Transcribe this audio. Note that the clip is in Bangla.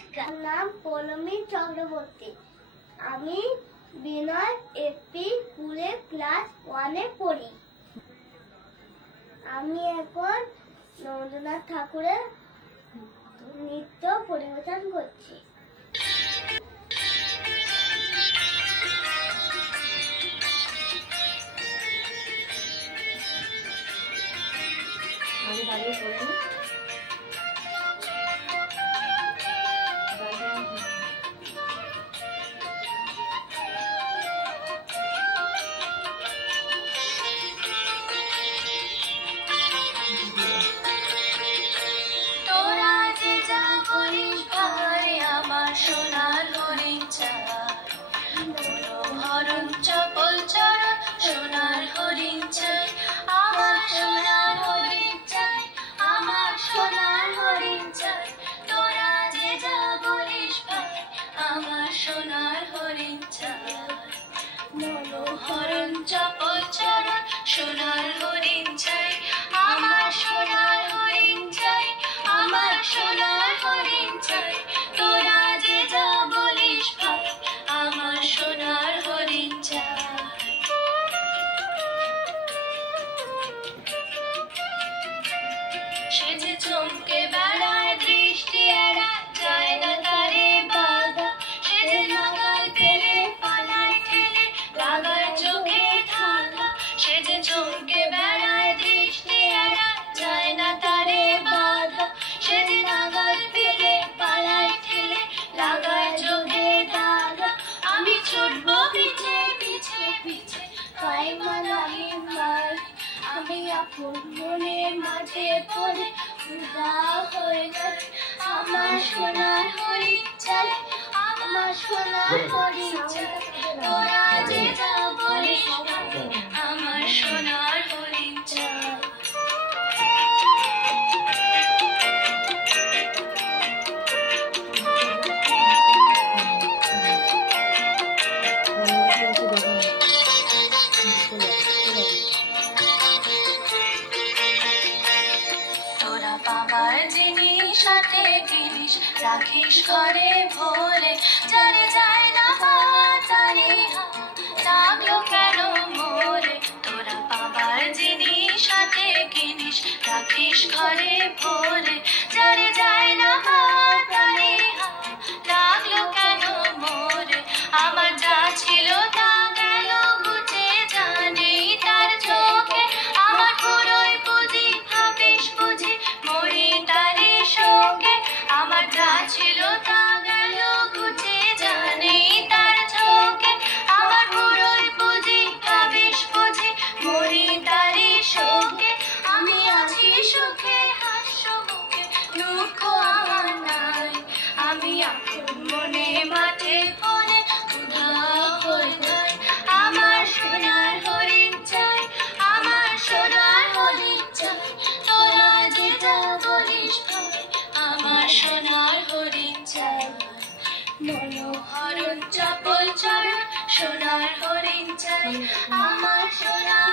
নমস্কার, নাম পৌলমী চক্রবর্তী। আমি বিনয় এপি স্কুলে ক্লাস 1-এ পড়ি। আমি এখন রবীন্দ্রনাথ ঠাকুরের নৃত্য পরিবেশন করছি। মনোহরণ চপল চরণ সোনার হরিণ চাই, আমার সোনার হরিণ চাই, আমার সোনার হরিণ চাই। তোরা যে যা বলিস ভাই, আমার সোনার হরিণ চাই। সে যে চমকে বেড়ায়, দৃষ্টি এড়ায়, যায় না তারে বাধা। সে যে নাগাল পেলে পালায় ঠেলে, লাগায় চোখে ধাঁধা। সে যে চমকে বেড়ায়, দৃষ্টি এড়ায়, যায় না তারে বাধা। সে যে নাগাল পেলে পালায় ঠেলে, লাগায় চোখে ধাঁধা। আমি ছুটবো পিছে পিছে পিছে, পাই মানাই মাই। আমি আপন মনের মাঝে পড়ে উদা হয়ে যাই। আমার সোনার হরিণ চাই, আমার সোনার হরিণ চাই। তোরা যে যা বলিস আমার সোনার হরিণ চাই। তোরা বাবার জিনিস সাথে কিনিস, রাখিস ঘরে ভরে। যারে যায় না তারে লাগলো কেন মোরে। তোরা বাবার জিনিস সাথে কিনিস, রাখিস ঘরে ভরে। যারে যায় না তারে লাগলো কেন মোরে। আমার যা ছিল তা গেল বুঝে, জানি তার চোখে। আমার পুরোই বুঝি ভাবিস বুঝি, মরি তারি শোকে। আমার যা ছিল তা গেল বুঝে, জানি তার চোখে। আমার পুরোই বুঝি ভাবিস বুঝি, মরি তারি শোকে। আমি আছি সুখে হাস্য মুখে, দুঃখ আমার নাই। আমি আপন মনে মাঠে পড়ে উদা হয়ে যাই। আমার সোনার হরিণ চাই, আমার সোনার হরিণ চাই। তোরা যে যা বলিস ভাই, আমার সোনার হরিণ চাই। মনোহরণ চপল চরণ সোনার হরিণ চাই, আমার সোনার